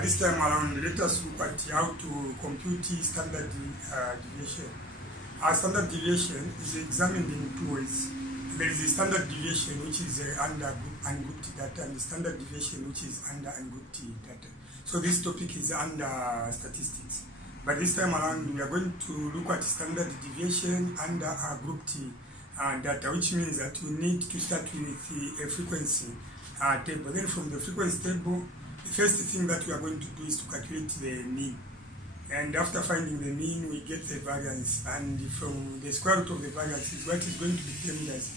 This time around, let us look at how to compute standard deviation. Standard deviation is examined in two ways. There is a standard deviation which is under ungrouped data, and the standard deviation which is under ungrouped data. So this topic is under statistics. But this time around, we are going to look at standard deviation under grouped data, which means that we need to start with a frequency table. Then from the frequency table, the first thing that we are going to do is to calculate the mean. And after finding the mean, we get the variance. And from the square root of the variance is what is going to be determined as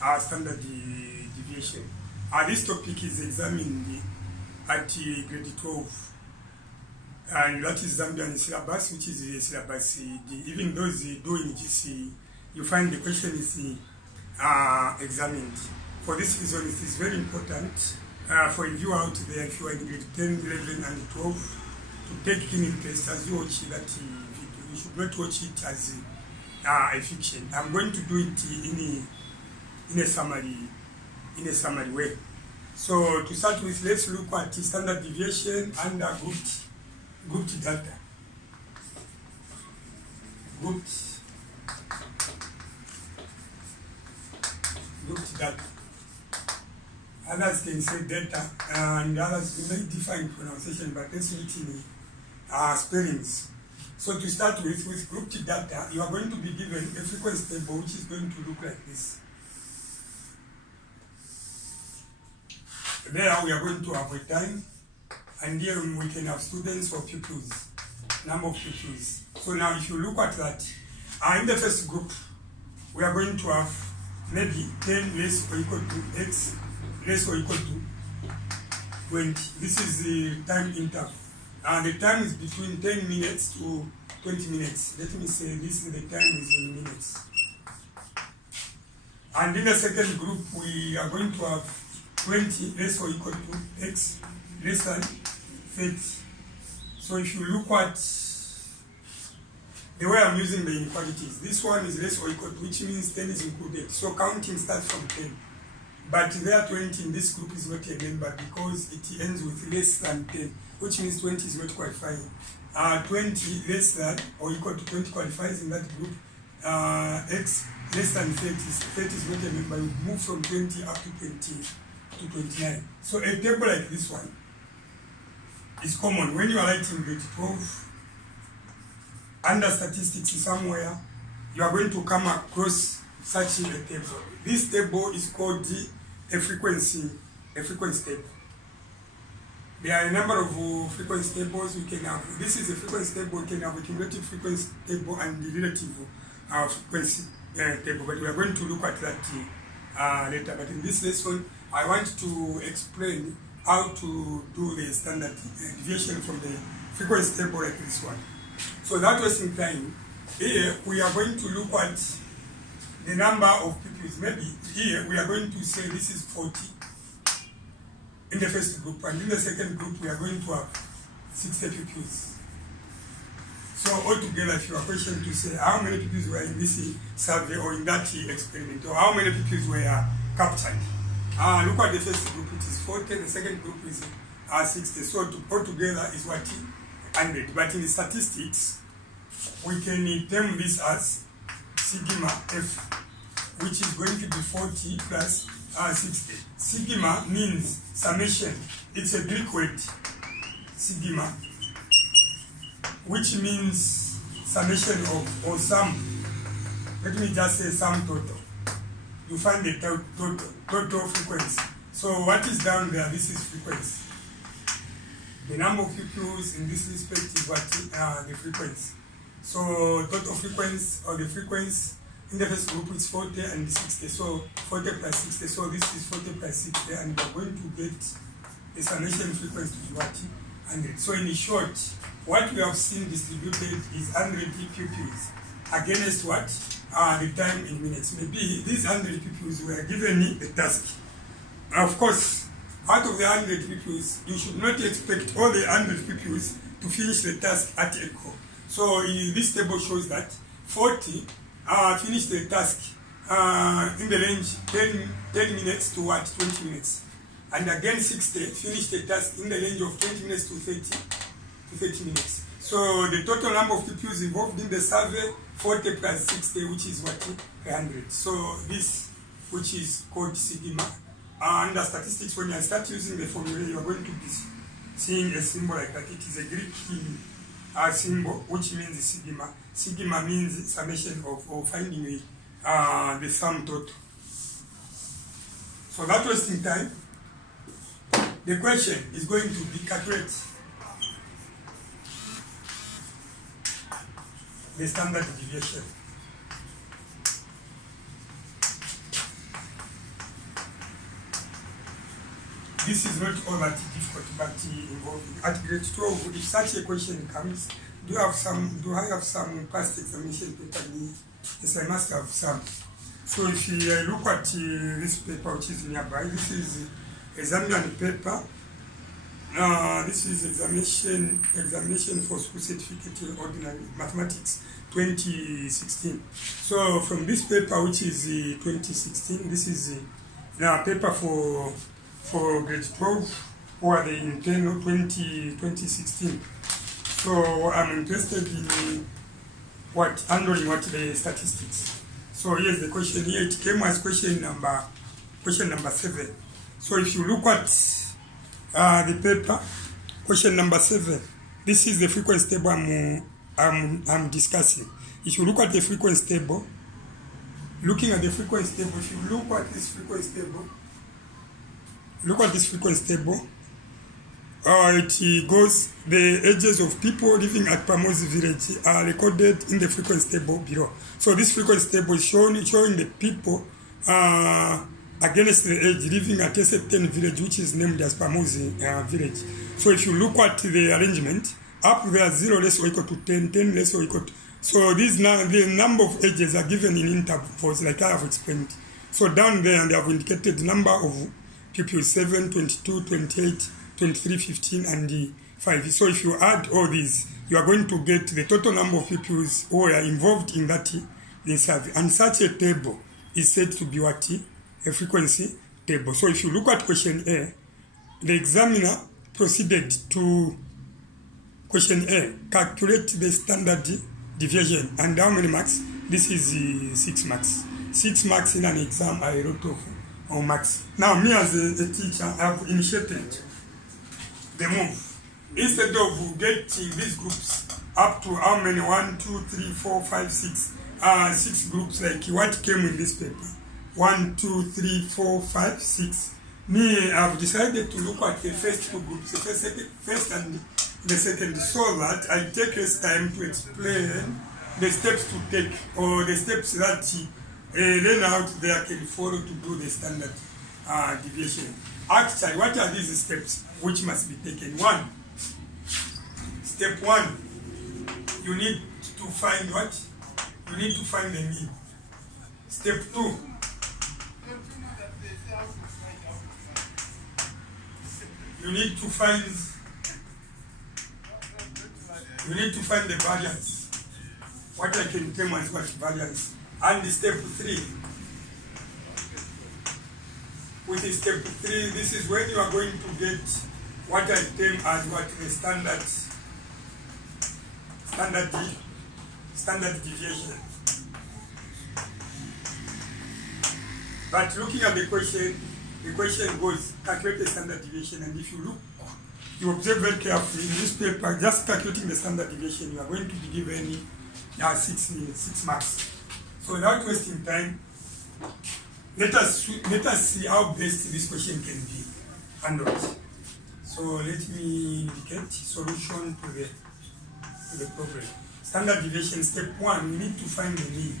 our standard deviation. This topic is examined at grade 12. And that is Zambian syllabus, which is the syllabus D. Even those doing GC, you find the question is examined. For this reason, it is very important for you out there, if you are in grade 10, 11, and 12, to take keen interest as you watch that video. You should not watch it as a fiction. I'm going to do it in a summary way. So to start with, let's look at standard deviation under grouped data. Grouped data. Others can say data, and others may define pronunciation, but let's do it in spellings. So to start with grouped data, you are going to be given a frequency table which is going to look like this. There we are going to have a time, and here we can have students or pupils, number of pupils. So now if you look at that, in the first group, we are going to have maybe 10 less or equal to x less or equal to 20. This is the time interval. The time is between 10 minutes to 20 minutes. Let me say this is the time is in minutes. And in the second group, we are going to have 20 less or equal to x less than 30. So if you look at the way I'm using the inequalities, this one is less or equal to, which means 10 is included. So counting starts from 10. But there 20 in this group is not a number because it ends with less than 10, which means 20 is not qualifying. 20 less than or equal to 20 qualifies in that group. X less than 30 is not a number. You move from 20 up to 20 to 29. So a table like this one is common. When you are writing grade 12, under statistics somewhere, you are going to come across such a table. This table is called a frequency table. There are a number of frequency tables we can have. This is a frequency table. We can have a cumulative frequency table and the relative frequency table. But we are going to look at that later. But in this lesson, I want to explain how to do the standard deviation from the frequency table like this one. So that wasting time, here we are going to look at the number of pupils. Maybe here we are going to say this is 40 in the first group, and in the second group we are going to have 60 pupils. So altogether, if you are questioned to say how many pupils were in this survey or in that experiment, or how many pupils were captured, look at the first group, it is 40, the second group is 60. So altogether is what? 100. But in the statistics, we can term this as sigma f, which is going to be 40 plus 60. Sigma means summation. It's a Greek word, sigma, which means summation of or sum. Let me just say sum total. You find the total frequency. So what is down there? This is frequency. The number of pupils in this respect is what the frequency. So total frequency or the frequency in the first group is 40 and 60. So 40 plus 60. So this is 40 plus 60, and we are going to get the summation frequency to what? 100. So in short, what we have seen distributed is 100 pupils against what? The time in minutes. Maybe these 100 pupils were given the task. Of course, out of the 100 pupils, you should not expect all the 100 pupils to finish the task at a go. So this table shows that 40 finished the task in the range 10 minutes to what? 20 minutes. and again 60, finish the task in the range of 20 minutes to 30 minutes. So the total number of pupils involved in the survey, 40 plus 60, which is what? 100. So this, which is called sigma. Under statistics, when you start using the formula, you are going to be seeing a symbol like that. It is a Greek symbol, which means sigma. Sigma means summation of, or finding the sum total. So that wasting time. The question is going to be calculate the standard deviation. This is not all that difficult, but involving at grade 12, if such a question comes, do I have some past examination paper? Yes, I must have some. So if you look at this paper which is nearby, this is examination paper. This is examination for school certificate in ordinary mathematics 2016. So from this paper, which is 2016, this is now paper for grade 12 or the internal 2016. So I'm interested in handling the statistics. So here's the question here. It came as question number 7. So if you look at the paper, question number 7, this is the frequency table I'm discussing. If you look at the frequency table, looking at the frequency table, if you look at this frequency table, it goes, the ages of people living at Pamosi village are recorded in the frequency table below. So this frequency table is showing the people against the age living at a certain village which is named as Pamosi village. So if you look at the arrangement, up there 0 less or equal to 10, 10 less or equal to, so these now the number of ages are given in intervals like I have explained. So down there they have indicated the number of pupils 7, 22, 28, 23, 15 and 5. So if you add all these, you are going to get the total number of pupils who are involved in that survey. And such a table is said to be what? A frequency table. So if you look at question A, the examiner proceeded to question A, calculate the standard deviation. And how many marks? This is 6 marks. 6 marks in an exam are a lot of marks. Now me as a teacher, I have initiated the move. Instead of getting these groups up to how many? 1, 2, 3, 4, 5, 6. 6 groups like what came in this paper. 1, 2, 3, 4, 5, 6. Me, I've decided to look at the first 2 groups, the first and the second, so that I take less time to explain the steps to take, or the steps that learn out there can follow to do the standard deviation. Actually, what are these steps which must be taken? 1. Step 1, you need to find what? You need to find the mean. Step 2, you need to find the variance. What I can term as what variance. And step 3. With step 3, this is when you are going to get what I term as what the standard deviation. But looking at the question goes calculate the standard deviation, and if you look, you observe very carefully in this paper, just calculating the standard deviation, you are going to be given 6 marks. So without wasting time, let us see how best this question can be handled. So let me indicate solution to the problem. Standard deviation, step 1, we need to find the mean.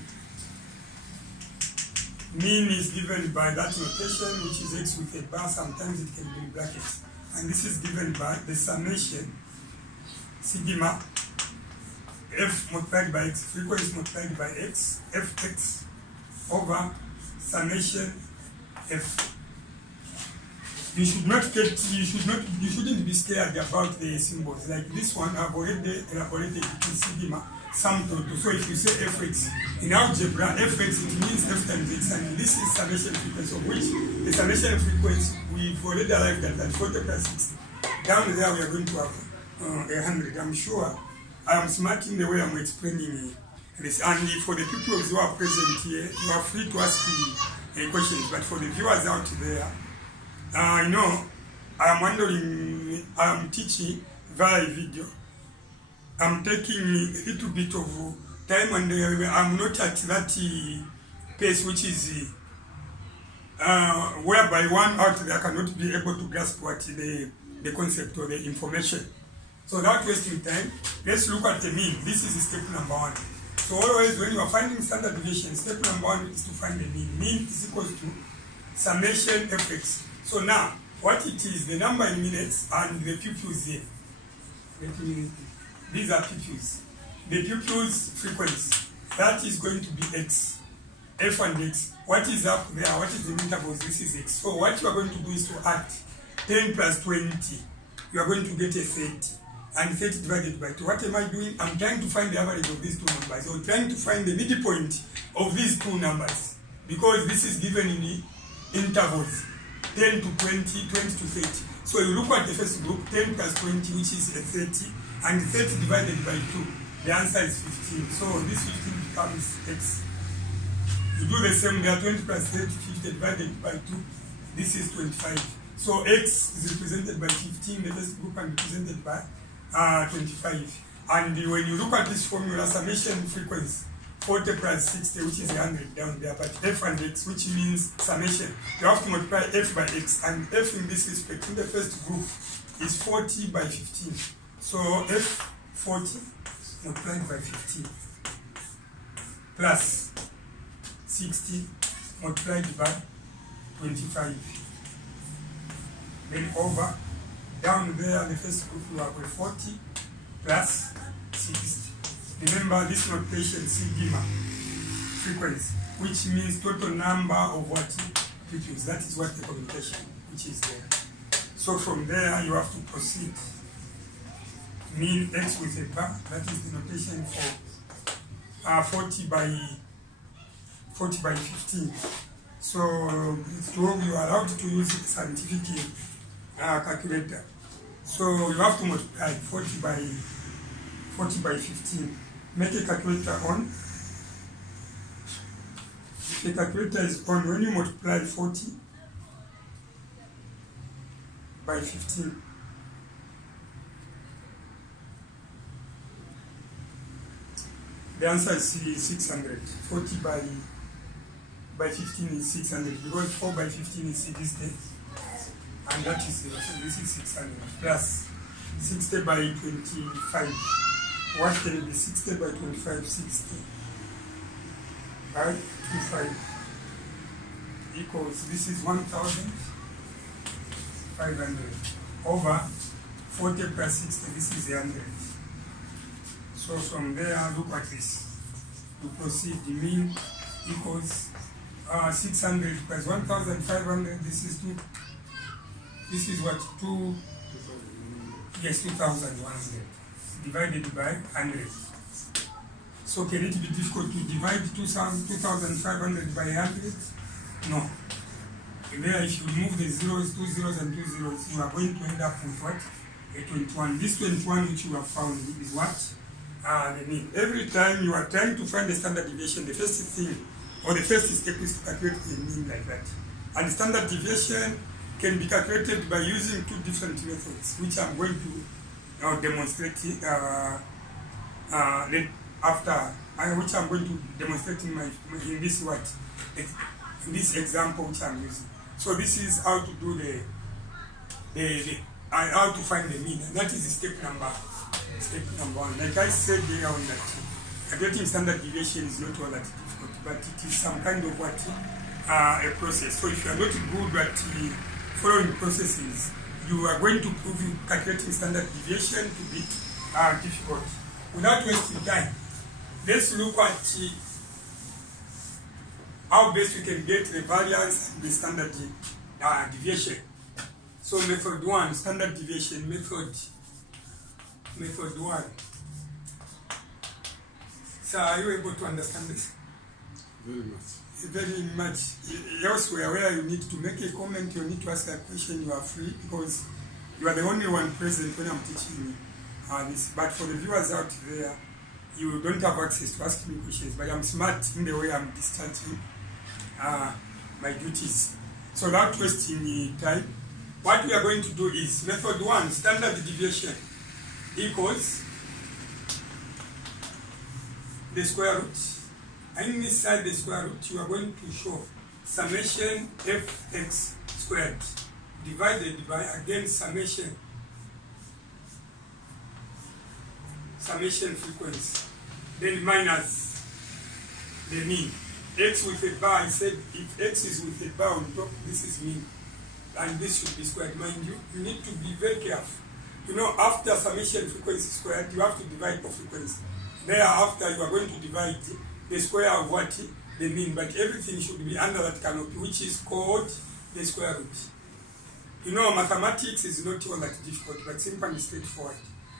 Mean is given by that notation, which is x with a bar, sometimes it can be in brackets. And this is given by the summation sigma f multiplied by x, frequency multiplied by x, fx over summation f. You shouldn't be scared about the symbols. Like this one, I've already elaborated between sigma sum total. So if you say fx, in algebra, fx, it means f times x, and this is summation frequency, of which the summation frequency, we've already arrived at that 40 plus 60. Down there, we are going to have 100. I'm sure I am smart in the way I'm explaining this. And for the people who are present here, you are free to ask me questions. But for the viewers out there, I know I am wondering, I am teaching via video. I'm taking a little bit of time, and I'm not at that pace which is whereby one out there cannot be able to grasp what the concept or the information. So without wasting time, let's look at the mean. This is step number 1. So always when you are finding standard deviation, step number 1 is to find the mean. Mean is equal to summation fx. So now, what it is, the number in minutes and the pupils here. These are pupils. The pupils frequency, that is going to be x. F and x. What is up there? What is the intervals? This is x. So what you are going to do is to add 10 plus 20. You are going to get a 30. And 30 divided by 2. What am I doing? I'm trying to find the average of these two numbers. So I'm trying to find the midpoint of these two numbers. Because this is given in the intervals. 10 to 20, 20 to 30. So you look at the first group, 10 plus 20, which is a 30, and 30 divided by 2. The answer is 15. So this 15 becomes x. You do the same there, 20 plus 30, 50 divided by 2. This is 25. So x is represented by 15, the first group, and represented by 25. And when you look at this formula, summation frequency, 40 plus 60, which is 100 down there, but f and x, which means summation, you have to multiply f by x, and f in this respect, in the first group, is 40 by 15. So f 40 multiplied by 15 plus 60 multiplied by 25. Then over, down there, the first group, you have a 40 plus 60. Remember this notation, sigma frequency, which means total number of what pupils. That is what the commutation, which is there. So from there, you have to proceed. Mean x with a bar, that is the notation for 40 by 15. So it's true, you are allowed to use a scientific calculator. So you have to multiply 40 by 15. Make a calculator on. If the calculator is on, when you multiply 40 by 15, the answer is 600. 40 by 15 is 600, because 4 by 15 is 60, and that is, so this is 600 plus 60 by 25. What can it be? 60 by 25, 60 by 25 equals, this is 1,500 over 40 plus 60, this is 100. So from there, look at this. You proceed, the mean equals 600 plus 1,500, this is 2. This is what? 2, yes, 2,100 divided by 100. So can it be difficult to divide 2,500 by 100? No. There, if you remove the zeros, 2 zeros and 2 zeros, you are going to end up with what? A 21. This 21 which you have found is what? The mean. Every time you are trying to find the standard deviation, the first thing, or the first step is to calculate the mean like that. And standard deviation can be calculated by using 2 different methods, which I'm going to demonstrate after, which I'm going to demonstrate in this this example which I'm using. So this is how to do how to find the mean, and that is step number 1. Like I said earlier on, that calculating standard deviation is not all that difficult, but it is some kind of what a process. So if you are not good at following processes, you are going to prove calculating standard deviation to be difficult. Without wasting time, let's look at how best we can get the variance and the standard deviation. So method 1, standard deviation, method 1. So are you able to understand this? Very much. Very much. Elsewhere where you need to make a comment, you need to ask a question, you are free because you are the only one present when I'm teaching you this. But for the viewers out there, you don't have access to ask me questions, but I'm smart in the way I'm discharging my duties. So without wasting time, what we are going to do is method 1, standard deviation equals the square root. And inside the square root, you are going to show summation fx squared divided by, again, summation frequency, then minus the mean. X with a bar, I said if x is with a bar on top, this is mean. And this should be squared. Mind you, you need to be very careful. You know, after summation frequency squared, you have to divide per frequency. Thereafter, you are going to divide the square of what? The mean. But everything should be under that canopy, which is called the square root. You know, mathematics is not all that difficult, but simple and straightforward.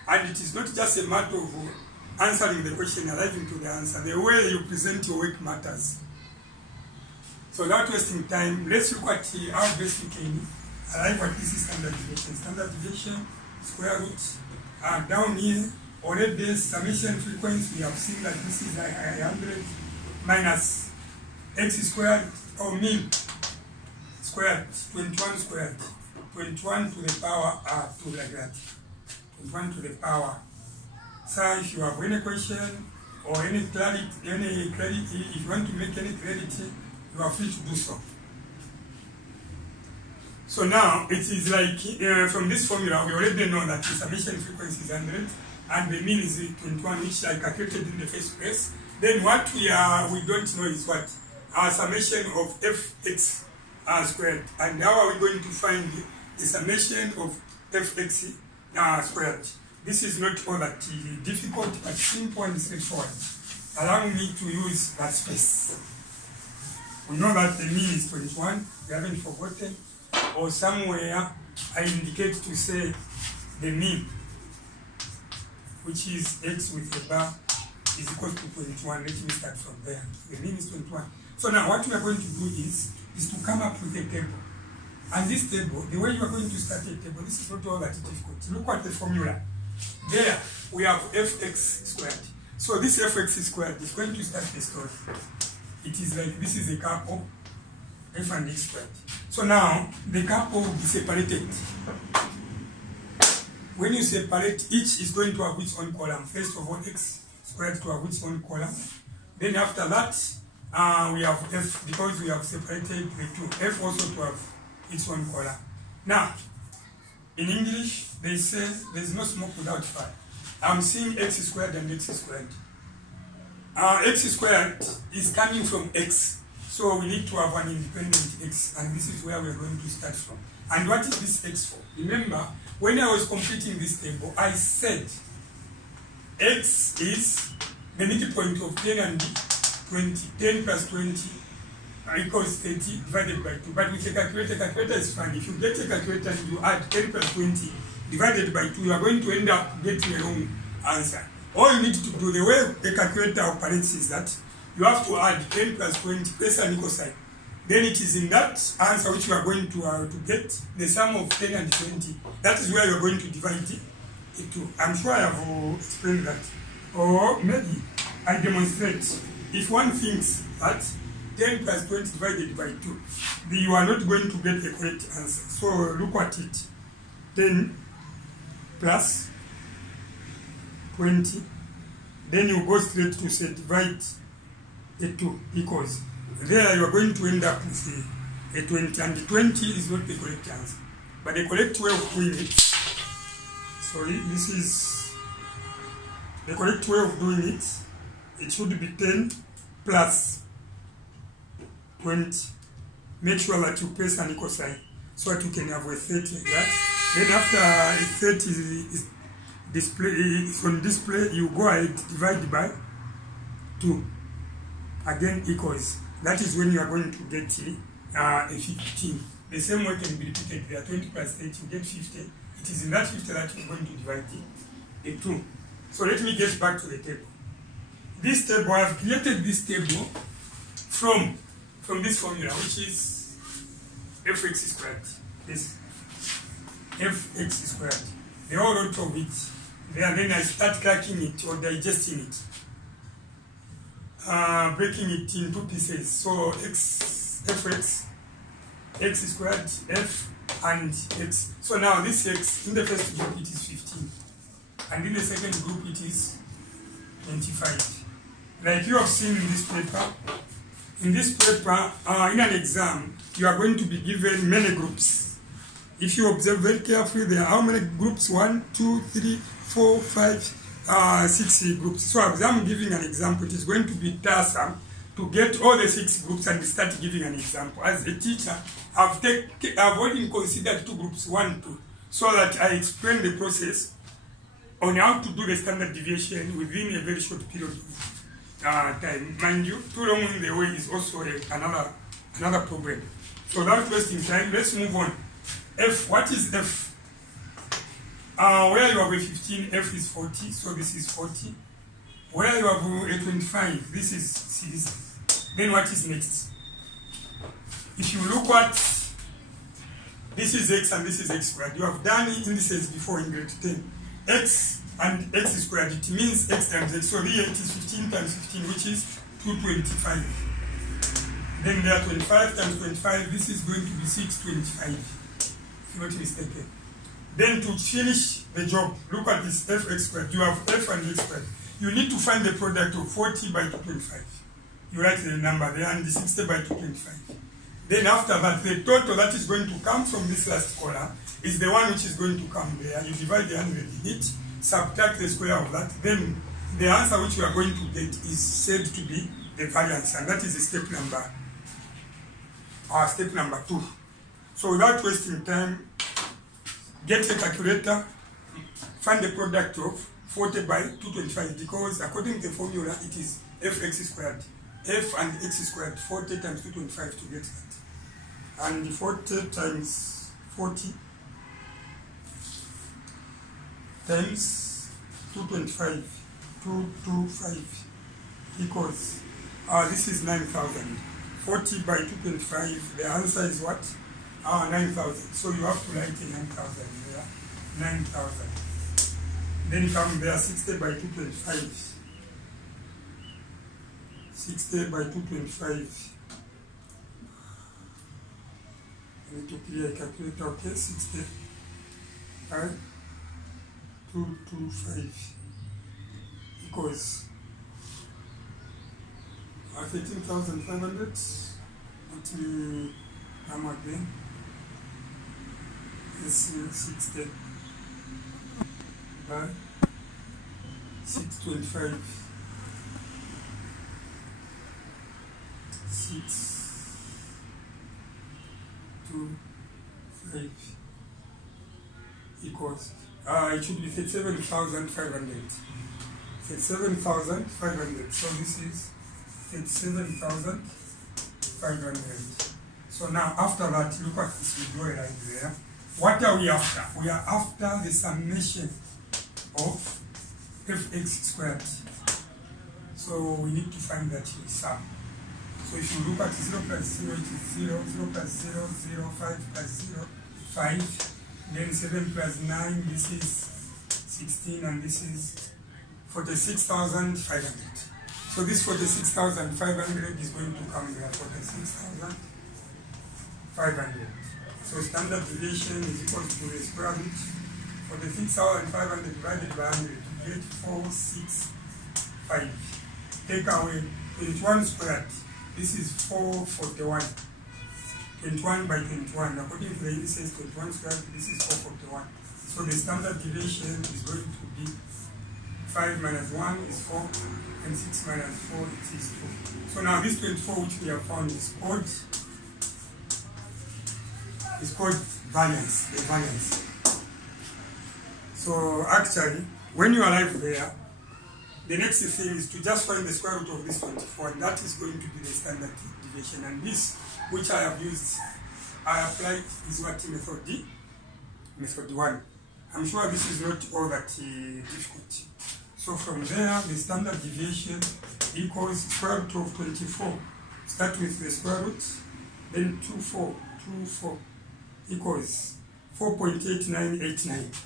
And it is not just a matter of answering the question, arriving to the answer. The way you present your work matters. So without wasting time, let's look at how best we can arrive at this standard deviation. Standard deviation, square root, down here, already summation frequency, we have seen that this is 100 minus x squared, or mean squared, 21 squared, 21 to the power 2, like that. 21 to the power. So if you have any question or any clarity, if you want to make any clarity, you are free to do so. So now it is like from this formula we already know that the summation frequency is 100 and the mean is 21, which I calculated in the first place. Then what we don't know is what? Our summation of fx squared. And how are we going to find the summation of fx squared? This is not all that difficult, but simple and straightforward. Allow me to use that space. We know that the mean is 21, we haven't forgotten. Or somewhere I indicate to say the mean, which is x with a bar, is equal to 21. Let me start from there. The mean is 21. So now what we are going to do is to come up with a table. And this table, the way you are going to start a table, this is not all that difficult. Look at the formula. There we have fx squared. So this fx squared is going to start the story. It is like this is a couple, f and x squared. So now the couple will be separated. When you separate, each is going to have its own column. First of all, x squared to have its own column. Then after that, we have f, because we have separated the two. F also to have its own column. Now, in English, they say there is no smoke without fire. I'm seeing x squared and x squared. X squared is coming from x. So we need to have an independent x, and this is where we're going to start from. And what is this x for? Remember, when I was completing this table, I said x is the midpoint of 10 and 20. 10 plus 20 equals 30 divided by 2. But with a calculator is fine. If you get a calculator and you add 10 plus 20 divided by 2, you are going to end up getting a wrong answer. All you need to do, the way a calculator operates is that you have to add 10 plus 20 plus an equal sign. Then it is in that answer which you are going to get the sum of 10 and 20. That is where you are going to divide it into. I'm sure I have explained that. Or maybe I demonstrate. If one thinks that 10 plus 20 divided by 2, you are not going to get the correct answer. So look at it. 10 plus 20. Then you go straight to say divide the 2 equals. There you are going to end up with a 20. And the 20 is not the correct answer. But the correct way of doing it, sorry, this is the correct way of doing it. It should be 10 plus 20. Make sure that you place an equal sign so that you can have a 30 like that. Then after a 30 is on display, you go ahead, divide by 2. Again equals. That is when you are going to get a 15. The same way can be repeated there. 20 plus 8, you get 50. It is in that 50 that you are going to divide the 2. So let me get back to the table. this table, I have created this table from this formula, which is fx squared. This fx squared. The whole root of it. Then I start cracking it or digesting it. Breaking it in two pieces. So fx, x squared, f, and x. So now this x, in the first group it is 15. And in the second group it is 25. Like you have seen in this paper. In this paper, in an exam, you are going to be given many groups. If you observe very carefully, there are how many groups? 1, 2, 3, 4, 5, 6 groups. So as I'm giving an example, it is going to be tiresome to get all the 6 groups and start giving an example. As a teacher, I've already considered 2 groups, 1, 2, so that I explain the process on how to do the standard deviation within a very short period of time. Mind you, too long in the way is also another problem. So without wasting time, let's move on. F, what is F? Where you have a 15, F is 40, so this is 40. Where you have a 25, this is 6. Then what is next? If you look at, this is x and this is x squared. You have done indices before in grade 10. X and x squared, it means x times x. So here it is 15 times 15, which is 225. Then there are 25 times 25, this is going to be 625, if I'm not mistaken. Then to finish the job, look at this fx squared. You have f and x squared. You need to find the product of 40 by 225. You write the number there and the 60 by 225. Then after that, the total that is going to come from this last column is the one which is going to come there. You divide the 100 in it, subtract the square of that, then the answer which you are going to get is said to be the variance, and that is the step number 2. So without wasting time, get a calculator, find the product of 40 by 225, because according to the formula, it is fx squared. F and x squared, 40 times 225 to get that. And 40 times 40 times 225, 225 equals, this is 9,000. 40 by 225, the answer is what? 9,000. So you have to write a 9,000 there. 9,000. Then come there 60 by 225. 60 by 225. I need to clear a calculator. Okay, 60 by 225 equals 13,500. Let me come again. Let's see, 60 by 625. 6, 2, 5 equals, it should be 37,500. 37,500. So this is 37,500. So now after that, look at this, we draw a line there. What are we after? We are after the summation of fx squared. So we need to find that sum. So if you look at 0 plus 0, it is 0, 0 plus 0, 0, 5 plus 0, 5. Then 7 plus 9, this is 16, and this is 46,500. So this 46,500 is going to come there, 46,500. So standard deviation is equal to the square root. 46,500 divided by 100, you get 465. Take away 21 squared. This is 441. 21 by 21. According to the indices, 21 squared, this is 441. So the standard deviation is going to be 5 minus 1 is 4, and 6 minus 4 it is 2. So now this 24 which we have found is called variance, the variance. So actually, when you arrive there, the next thing is to just find the square root of this 24, and that is going to be the standard deviation. And this, which I have used, I applied, is what, method D? Method 1. I'm sure this is not all that difficult. So from there, the standard deviation equals square root of 24. Start with the square root, then 24 equals 4.8989.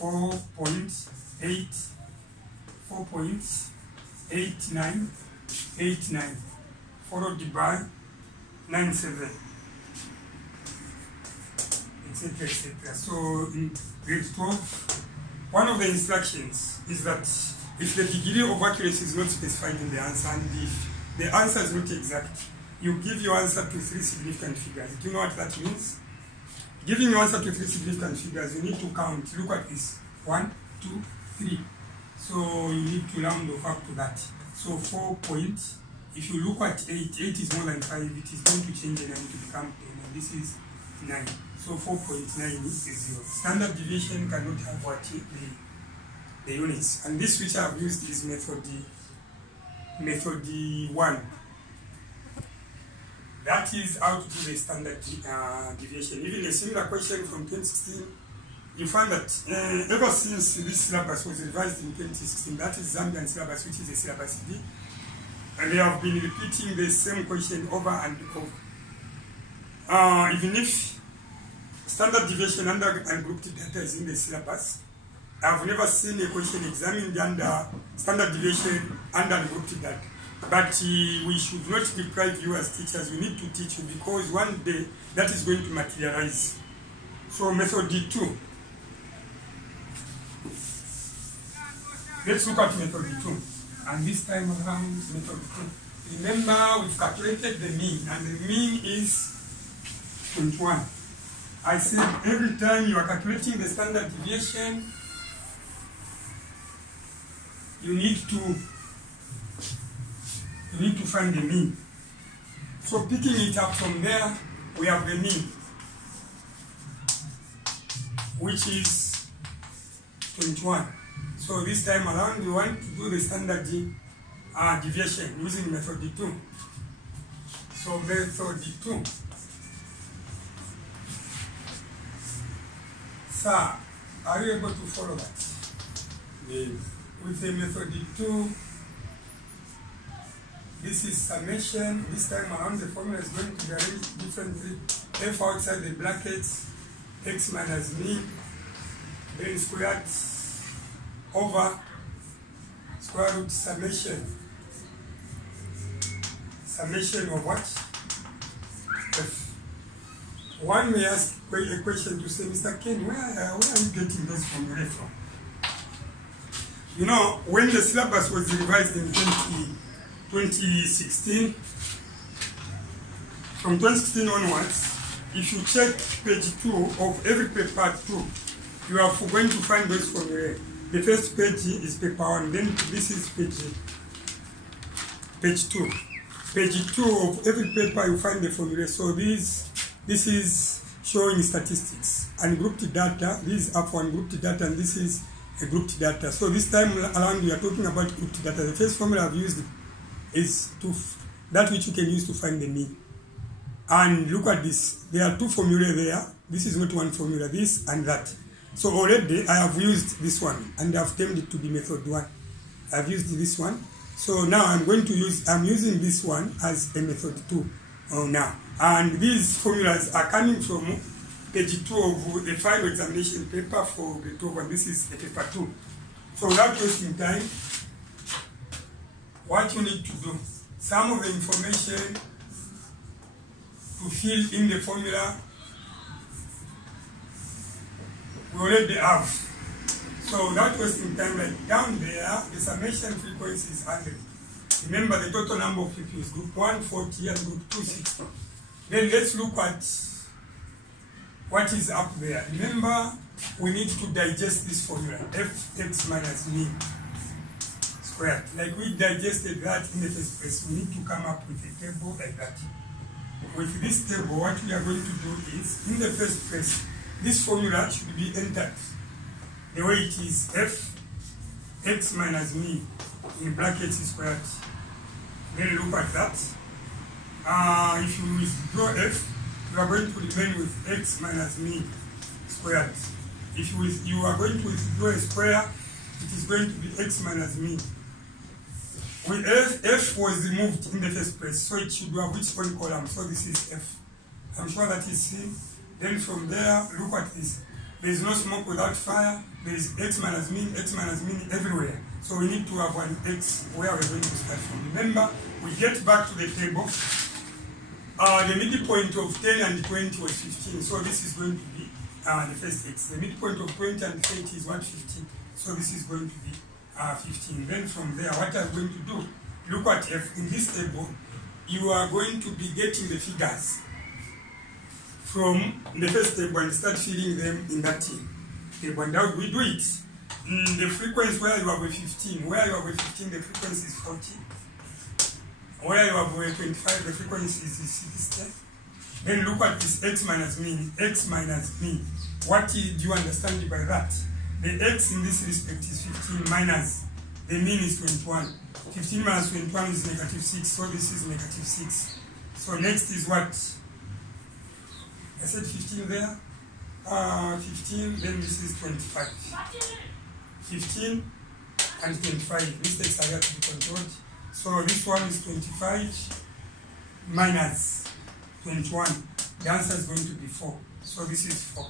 4.8989 followed by 97, etc., etc. So in grade 12, one of the instructions is that if the degree of accuracy is not specified in the answer, and if the answer is not exact, you give your answer to 3 significant figures. Do you know what that means? Giving your answer to 3 significant figures, you need to count. Look at this. 1, 2, 3. So you need to round off up to that. So 4 point. If you look at 8, 8 is more than 5. It is going to change and to become 10. And this is 9. So 4.9 is 0. Standard deviation cannot have what the units. And this which I have used is method 1. That is how to do the standard deviation. Even a similar question from 2016, you find that ever since this syllabus was revised in 2016, that is Zambian syllabus, which is the Syllabus D, and they have been repeating the same question over and over. Even if standard deviation under ungrouped data is in the syllabus, I have never seen a question examined under standard deviation under ungrouped data. But we should not deprive you as teachers. We need to teach you because one day that is going to materialize. So method D2. Let's look at method 2. And this time around, method 2. Remember, we've calculated the mean, and the mean is 21. I said every time you are calculating the standard deviation, you need to find the mean. So picking it up from there, we have the mean, which is 21. So this time around, we want to do the standard deviation using method D2. So method D2. Sir, are you able to follow that? Yes. With the method D2, this is summation. This time around, the formula is going to be arranged differently. F outside the brackets, x minus mean, then squared over square root summation. Summation of what? F. One may ask a question to say, Mr. Ken, where are you getting this formula from? You know, when the syllabus was revised in 2016, from 2016 onwards, if you check page 2 of every paper 2, you are going to find those formulae. The first page is paper 1, then this is page 2. Page 2 of every paper you find the formulae. So this is showing statistics. Ungrouped data, these are for ungrouped data, and this is a grouped data. So this time around we are talking about grouped data. The first formula I've used is that which you can use to find the mean. And look at this. There are 2 formulae there. This is not one formula, this and that. So already I have used this one and I've termed it to be method 1. I've used this one. So now I'm using this one as a method 2 now. And these formulas are coming from page 2 of the final examination paper for grade 12, and this is a paper 2. So without wasting time, what you need to do, some of the information to fill in the formula we already have. So without wasting time, like down there, the summation frequency is 100. Remember the total number of people is group 1, 40, and group 2, 60. Then let's look at what is up there. Remember, we need to digest this formula, fx minus mean squared. Like we digested that in the first place, we need to come up with a table like that. With this table, what we are going to do is, in the first place, this formula should be entered the way it is, fx minus mean in brackets squared. Then look at that. If you withdraw f, you are going to remain with x minus mean squared. If you are going to withdraw a square, it is going to be x minus mean. F was removed in the first place, so it should have which one column? So this is F. I'm sure that is C. Then from there, look at this. There is no smoke without fire. There is x minus mean everywhere. So we need to have one x where we're going to start from. Remember, we get back to the table. The midpoint of 10 and 20 was 15. So this is going to be the first x. The midpoint of 20 and 20 is 115. So this is going to be 15. Then from there, what I'm going to do, look at F. In this table, you are going to be getting the figures from the first table and start filling them in that table. And how do we do it? The frequency where you have a 15, where you have a 15, the frequency is 40. Where you have a 25, the frequency is 60. Then look at this x minus mean. X minus mean. What do you understand by that? The x in this respect is 15 minus the mean is 21. 15 minus 21 is negative 6, so this is negative 6. So next is what? I said 15 there. 15, then this is 25. 15 and 25. Mistakes are here to be controlled. So this one is 25 minus 21. The answer is going to be 4. So this is 4.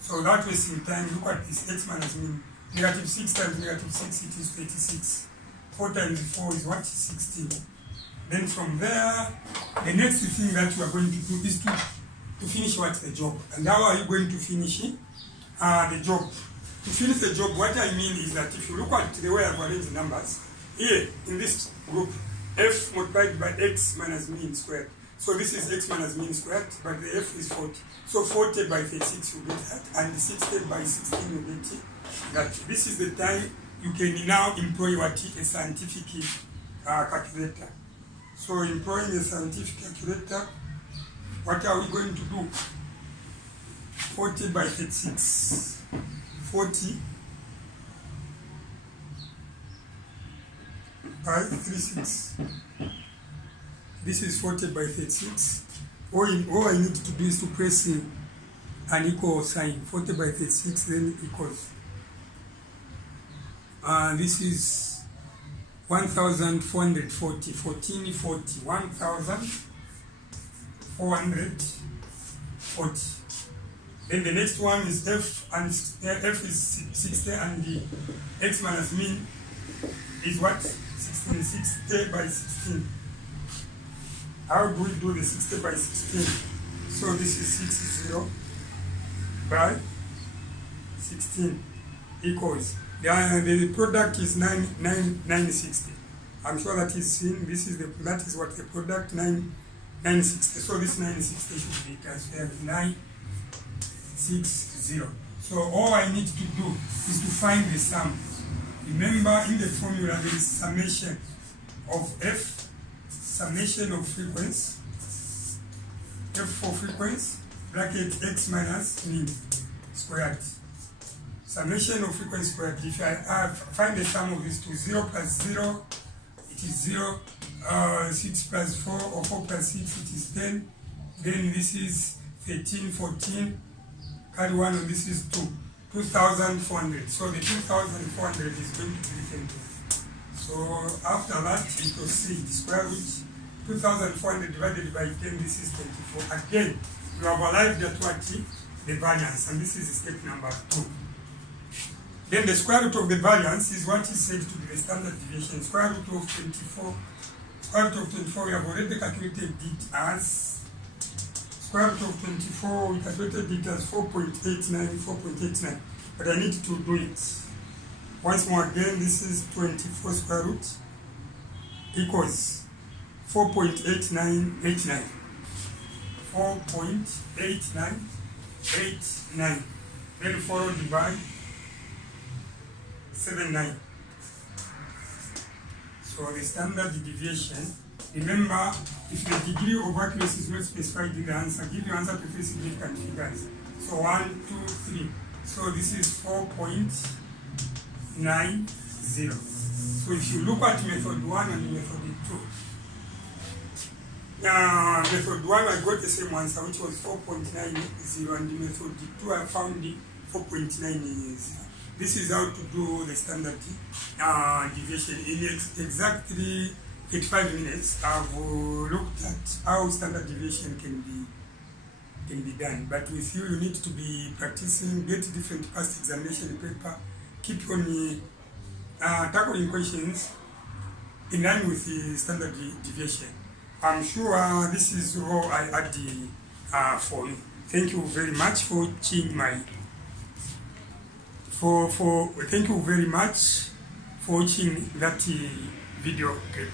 So that wasting time, look at this, x minus mean. Negative 6 times negative 6, it is 36. 4 times 4 is what? 16. Then from there, the next thing that you are going to do is to finish what? The job. And how are you going to finish it? The job. To finish the job, what I mean is that if you look at the way I've arranged the numbers, here in this group, f multiplied by x minus mean squared. So this is x minus mean squared, but the f is 40. So 40 by 36 you get that, and 60 by 16 you get that. This is the time you can now employ what? A scientific calculator. So employing a scientific calculator, what are we going to do? 40 by 36. 40 by 36. This is 40 by 36. All I need to do is to press an equal sign. 40 by 36, then equals. This is 1,440. 1440. 1,440. Then the next one is f, and f is 60, and the x minus mean is what? 16. 60 by 16. How do we do the 60 by 16? So this is 60 by 16 equals. The product is 960. I'm sure that is seen. That is what the product 960. So this 960 should be transferred 960. So all I need to do is to find the sum. Remember, in the formula there is summation of f, summation of frequency, f for frequency, bracket x minus mean squared. Summation of frequency squared. If I find the sum of these two, 0 plus 0, it is 0, 6 plus 4, or 4 plus 6, it is 10. Then this is 13, 14, carry 1, and this is 2. 2,400. So the 2,400 is going to be written here. So after that, it was 3, the square root. 2,400 divided by 10, this is 24. Again, you have arrived at what? The variance, and this is step number 2. Then the square root of the variance is what is said to be the standard deviation. Square root of 24. Square root of 24, we have already calculated it as square root of 24, we calculated it as 4.89. But I need to do it. Once more again, this is 24 square root equals 4.8989. 4.8989. Then followed by 79. So the standard deviation, remember, if the degree of accuracy is not specified in the answer, give your answer to three significant figures. So 1, 2, 3. So this is 4.90. So if you look at method 1 and method 2, method 1 I got the same answer, which was 4.90, and the method 2 I found 4.90. This is how to do the standard deviation. In exactly 85 minutes, I've looked at how standard deviation can be done. But with you, you need to be practicing, get different past examination paper, keep on tackling questions in line with the standard deviation. I'm sure this is all I had for you. Thank you very much for watching thank you very much for watching that video clip.